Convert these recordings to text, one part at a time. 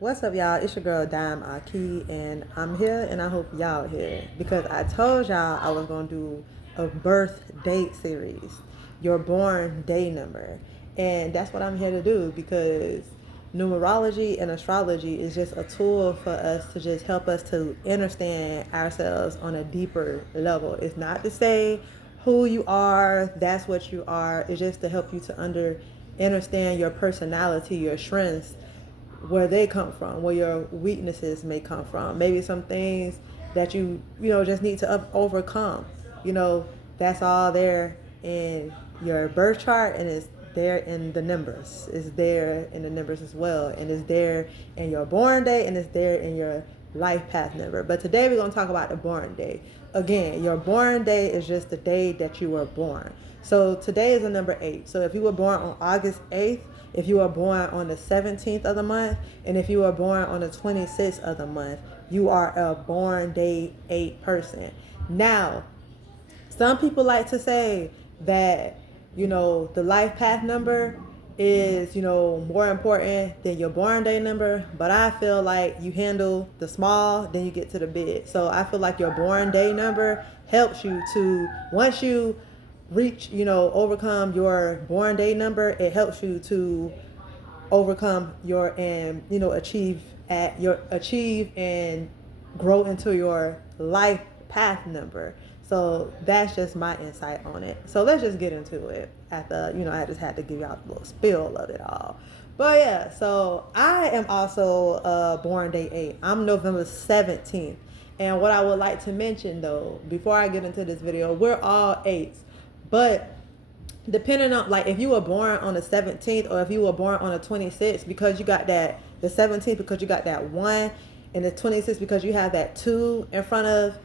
What's up, y'all? It's your girl Dime Aki, and I'm here, and I hope y'all here because I told y'all I was gonna do a birth date series, your born day number, and that's what I'm here to do because numerology and astrology is just a tool for us to just help us to understand ourselves on a deeper level. It's not to say who you are, that's what you are. It's just to help you to understand your personality, your strengths, where they come from, where your weaknesses may come from. Maybe some things that you just need to overcome. That's all there in your birth chart, and it's there in the numbers. It's there in the numbers as well, and it's there in your born day, and it's there in your life path number. But today we're going to talk about the born day. Again, your born day is just the day that you were born. So today is the number 8. So if you were born on August 8th, if you were born on the 17th of the month, and if you were born on the 26th of the month, you are a born day 8 person. Now, some people like to say that, the life path number is, more important than your born day number, but I feel like you handle the small, then you get to the big. So I feel like your born day number helps you to, once you reach, overcome your born day number, it helps you to overcome your and achieve and grow into your life path number. So that's just my insight on it. So let's just get into it. I just had to give y'all a little spill of it all. But yeah, so I am also born day 8. I'm November 17th. And what I would like to mention though, before I get into this video, we're all 8s. But depending on, like, if you were born on the 17th or if you were born on the 26th, because you got the 17th because you got that 1, and the 26th because you have that 2 in front of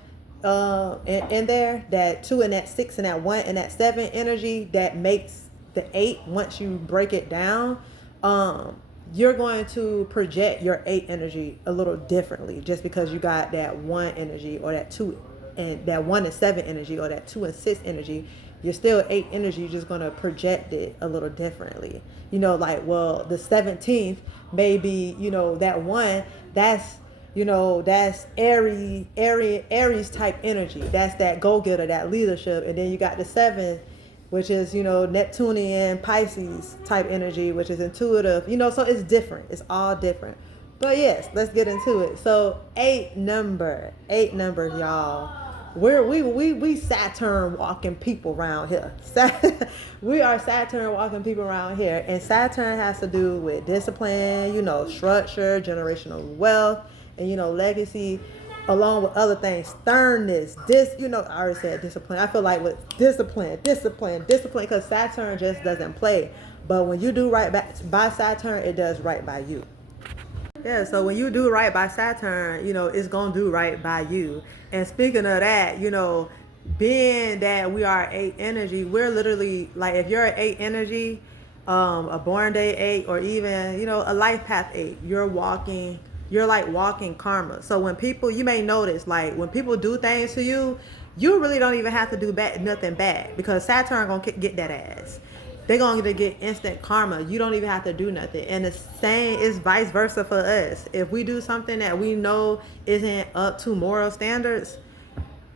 in there, that 2 and that 6 and that 1 and that 7 energy that makes the 8. Once you break it down, you're going to project your 8 energy a little differently just because you got that 1 energy or that 2 and that 1 and 7 energy or that 2 and 6 energy. You're still 8 energy, you're just going to project it a little differently. The 17th may be, that 1, that's Aries type energy. That's that go-getter, that leadership. And then you got the 7th, which is, Neptunian Pisces type energy, which is intuitive, so it's different. It's all different. But yes, let's get into it. So 8 numbers, y'all. We Saturn walking people around here. We are Saturn walking people around here. And Saturn has to do with discipline, structure, generational wealth, and, legacy, along with other things. Sternness, I already said discipline. I feel like with discipline, because Saturn just doesn't play. But when you do right by Saturn, it does right by you. Yeah, so when you do right by Saturn, it's going to do right by you. And speaking of that, being that we are 8 energy, we're literally, like, if you're an 8 energy, a born day 8, or even, a life path 8, you're like walking karma. So when people, you may notice, like, when people do things to you, you really don't even have to do nothing bad, because Saturn going to get that ass. They're going to get instant karma. You don't even have to do nothing. And the same is vice versa for us. If we do something that we know isn't up to moral standards,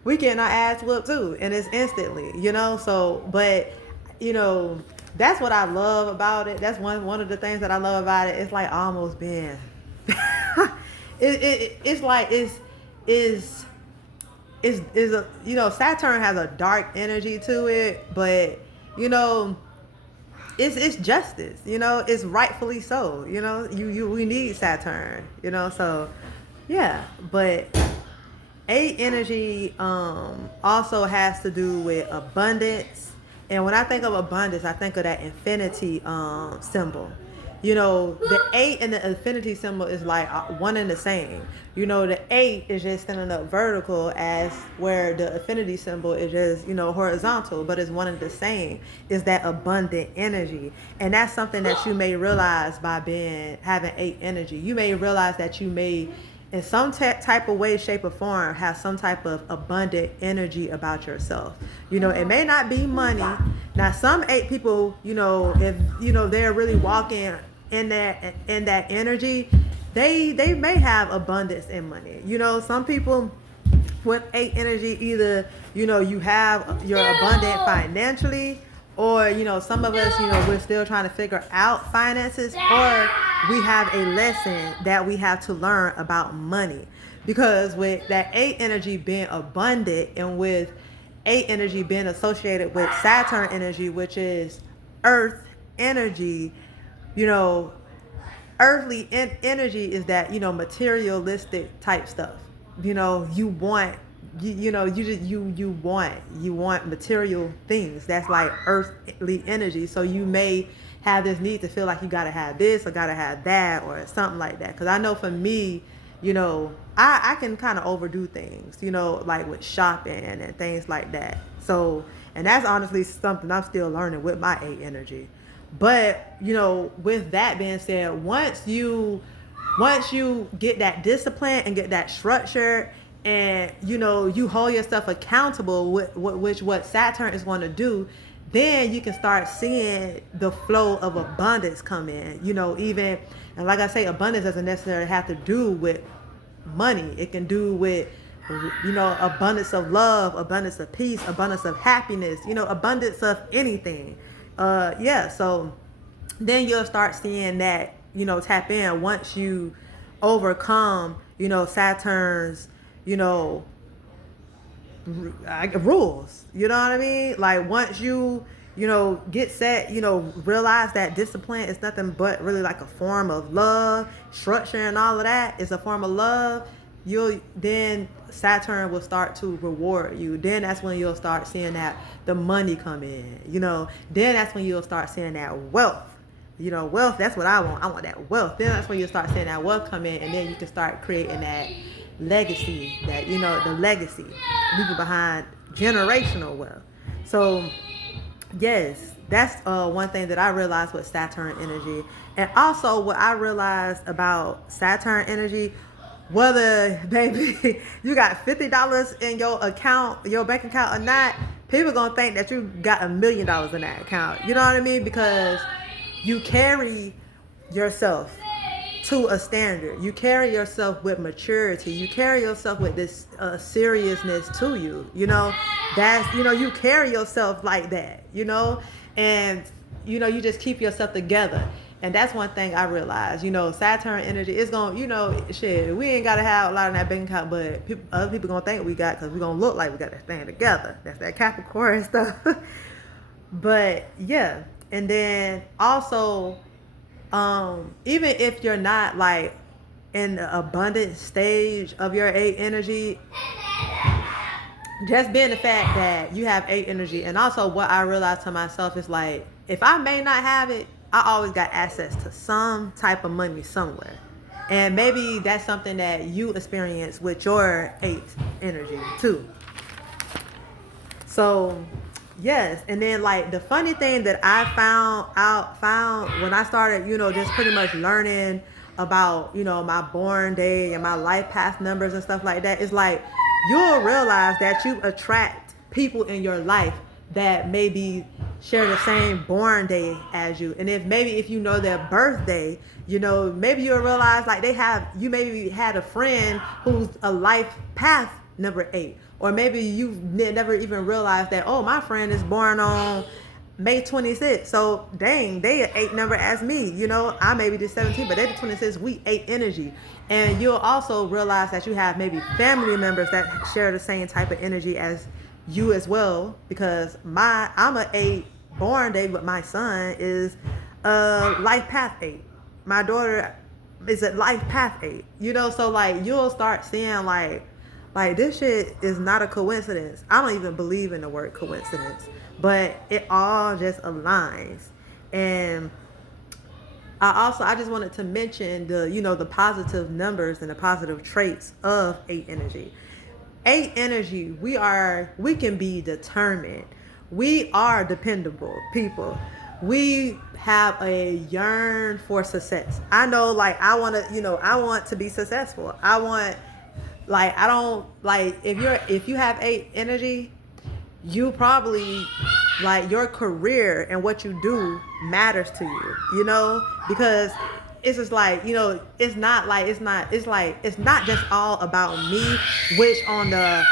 we get our ass whooped too. And it's instantly, So, but, that's what I love about it. That's one of the things that I love about it. It's like almost being, it's like, Saturn has a dark energy to it, but, it's justice, it's rightfully so, we need Saturn, so yeah. But 8 energy also has to do with abundance. And when I think of abundance, I think of that infinity symbol. The 8 and the infinity symbol is like one and the same. The 8 is just standing up vertical, as where the infinity symbol is just, horizontal, but it's one and the same. Is that abundant energy. And that's something that you may realize by having 8 energy. You may realize that you may, in some type of way, shape, or form, have some type of abundant energy about yourself. It may not be money. Now, some 8 people, if, they're really walking in that energy, they may have abundance in money. You know, some people with 8 energy, either, you know, you're abundant financially, or, you know, some of us, you know, we're still trying to figure out finances, or we have a lesson that we have to learn about money. Because with that 8 energy being abundant, and with 8 energy being associated with Saturn energy, which is earth energy, you know, earthly energy is that, you know, materialistic type stuff. You know, you want, you know, you want material things. That's like earthly energy. So you may have this need to feel like you gotta have this or gotta have that or something like that. Because I know for me, you know, I can kind of overdo things, you know, like with shopping and things like that. So, and that's honestly something I'm still learning with my 8 energy. But, you know, with that being said, once you get that discipline and get that structure, and, you know, you hold yourself accountable with what Saturn is going to do, then you can start seeing the flow of abundance come in. You know, even, and like I say, abundance doesn't necessarily have to do with money. It can do with, you know, abundance of love, abundance of peace, abundance of happiness, you know, abundance of anything. Yeah, so then you'll start seeing that, you know, tap in once you overcome, you know, Saturn's, you know, rules. You know what I mean? Like, once you know, get set, you know, realize that discipline is nothing but really like a form of love, structure and all of that is a form of love. Then Saturn will start to reward you. Then that's when you'll start seeing that the money come in, you know. Then that's when you'll start seeing that wealth. You know, wealth, that's what I want. I want that wealth. Then that's when you'll start seeing that wealth come in, and then you can start creating that legacy, that, you know, the legacy, leaving behind generational wealth. So, yes, that's one thing that I realized with Saturn energy. And also what I realized about Saturn energy, whether, baby, you got $50 in your account, your bank account or not, people gonna think that you got $1 million in that account. You know what I mean? Because you carry yourself to a standard. You carry yourself with maturity. You carry yourself with this seriousness to you. You know, that's, you know, you carry yourself like that, you know, and, you know, you just keep yourself together. And that's one thing I realized, you know, Saturn energy is going to, you know, shit, we ain't got to have a lot in that bank account, but other people going to think we got, because we're going to look like we got that thing together. That's that Capricorn stuff. But yeah. And then also, even if you're not like in the abundant stage of your 8 energy, just being the fact that you have 8 energy, and also what I realized to myself is like, if I may not have it, I always got access to some type of money somewhere. And maybe that's something that you experience with your 8 energy too. So yes, and then like the funny thing that I found when I started, you know, just pretty much learning about, you know, my born day and my life path numbers and stuff like that, is like, you'll realize that you attract people in your life that maybe share the same born day as you. And if you know their birthday, you know, maybe you'll realize like you maybe had a friend who's a life path number 8. Or maybe you never even realized that, oh, my friend is born on May 26th. So dang, they an 8 number as me. You know, I maybe the 17, but they the 26. We 8 energy. And you'll also realize that you have maybe family members that share the same type of energy as you as well. Because I'm an 8 born day, but my son is life path 8. My daughter is a life path 8. You know, so like you'll start seeing like this shit is not a coincidence. I don't even believe in the word coincidence, but it all just aligns. And I just wanted to mention the positive numbers and the positive traits of 8 energy. 8 energy, we can be determined. We are dependable people. We have a yearn for success. I know, like, I want to be successful. If you have 8 energy, you probably, like, your career and what you do matters to you, you know, because it's just like, it's not like, it's not just all about me, which on the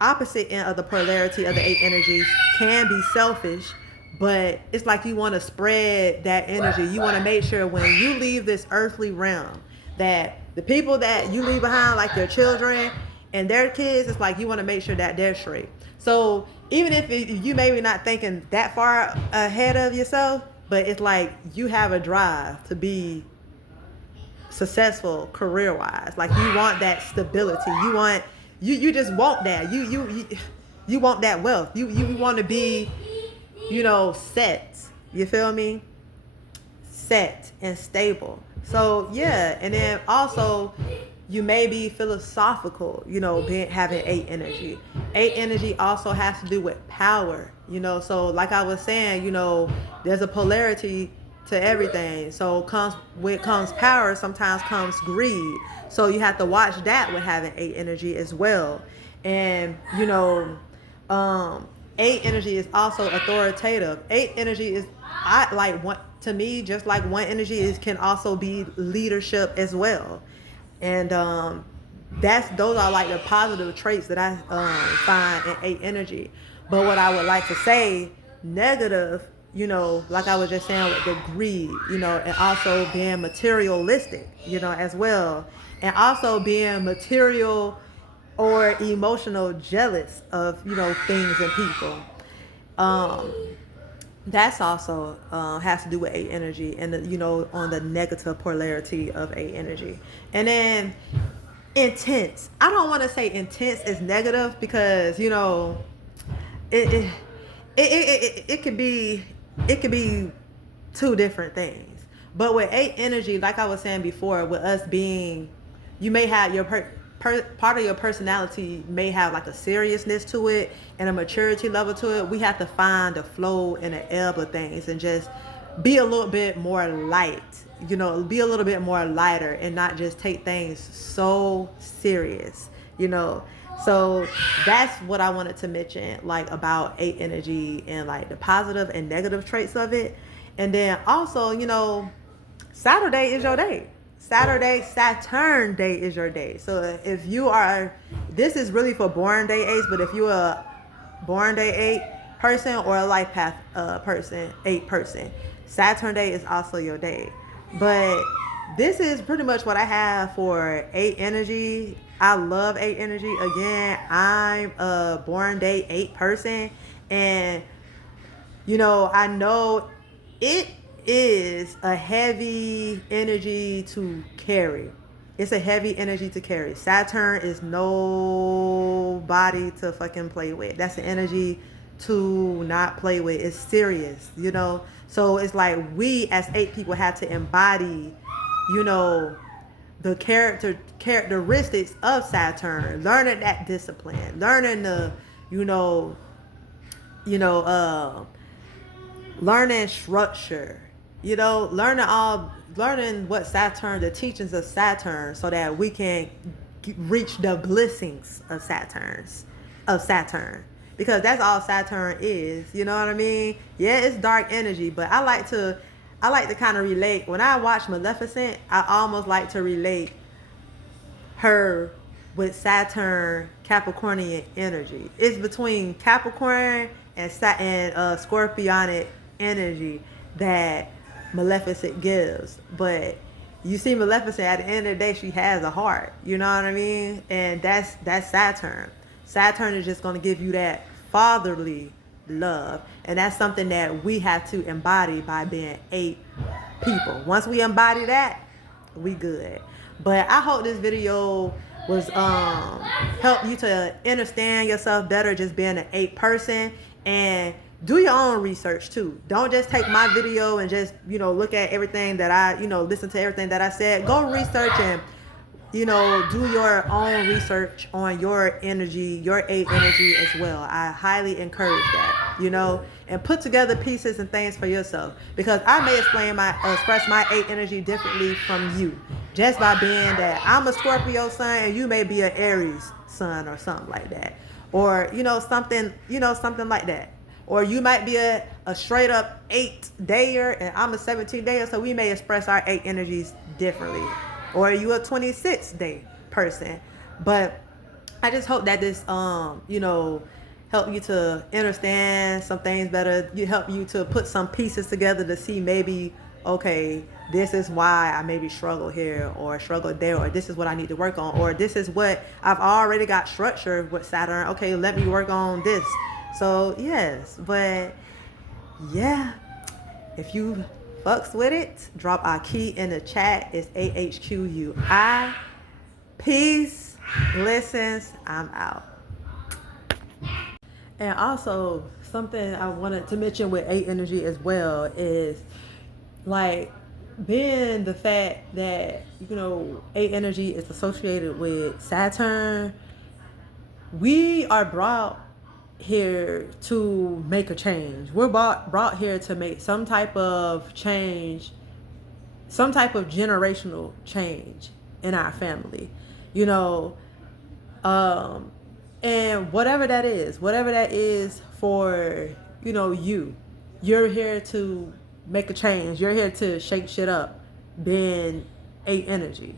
opposite end of the polarity of the 8 energies can be selfish, but it's like you want to spread that energy. You want to make sure when you leave this earthly realm that the people that you leave behind, like your children and their kids, it's like you want to make sure that they're straight. So even if you maybe not thinking that far ahead of yourself, but it's like you have a drive to be successful career wise. Like you want that stability. You want you just want that. You want that wealth. You want to be, set. You feel me? Set and stable. So yeah, and then also you may be philosophical, having 8 energy. 8 energy also has to do with power, So like I was saying, there's a polarity to everything. So comes power, sometimes comes greed. So you have to watch that with having 8 energy as well. And 8 energy is also authoritative. 8 energy is to me, just like 1 energy can also be leadership as well. And those are like the positive traits that I find in 8 energy. But what I would like to say, negative, like I was just saying with the greed, and also being materialistic, as well. And also being material or emotional jealous of, things and people. That's also has to do with 8 energy and, on the negative polarity of 8 energy. And then intense. I don't want to say intense is negative because, it could be 2 different things. But with 8 energy, like I was saying before, with us being, you may have your part of your personality may have like a seriousness to it and a maturity level to it. We have to find the flow and the ebb of things and just be a little bit more light, be a little bit more lighter and not just take things so serious, So that's what I wanted to mention, like about 8 energy and like the positive and negative traits of it. And then also, Saturday is your day. Saturn day is your day. So if you are, this is really for born day 8s, but if you're a born day 8 person or a life path person, 8 person, Saturn day is also your day. But this is pretty much what I have for 8 energy. I love 8 energy. Again, I'm a born day 8 person, and I know it is a heavy energy to carry. It's a heavy energy to carry. Saturn is nobody to fucking play with. That's an energy to not play with. It's serious, So it's like we as 8 people have to embody, the characteristics of Saturn, learning that discipline, learning the, learning structure, learning what Saturn, the teachings of Saturn, so that we can reach the blessings of Saturn, because that's all Saturn is. You know what I mean? Yeah, it's dark energy, but I like to kind of relate. When I watch Maleficent, I almost like to relate her with Saturn Capricornian energy. It's between Capricorn and Scorpionic energy that Maleficent gives. But you see Maleficent, at the end of the day, she has a heart. You know what I mean? And that's Saturn. Saturn is just going to give you that fatherly love. And that's something that we have to embody by being 8 people. Once we embody that, we good. But I hope this video was help you to understand yourself better, just being an 8 person, and do your own research too. Don't just take my video and just, look at everything that I, listen to everything that I said. Go research and, do your own research on your energy, your 8 energy as well. I highly encourage that, and put together pieces and things for yourself, because I may express my 8 energy differently from you, just by being that I'm a Scorpio sun and you may be an Aries sun or something like that, or something like that. Or you might be a straight up 8-dayer and I'm a 17-dayer, so we may express our 8 energies differently. Or you a 26-day person. But I just hope that this help you to understand some things better. You help you to put some pieces together to see maybe, okay, this is why I maybe struggle here or struggle there, or this is what I need to work on, or this is what I've already got structured with Saturn. Okay, let me work on this. So yes, but yeah, if you fucks with it, drop our key in the chat. It's AHQUI. Peace, blessings. I'm out. And also, something I wanted to mention with 8 energy as well is like being the fact that 8 energy is associated with Saturn. We are brought here to make a change. We're brought here to make some type of change, some type of generational change in our family, and whatever that is for, you're here to make a change. You're here to shake shit up, being 8 energy.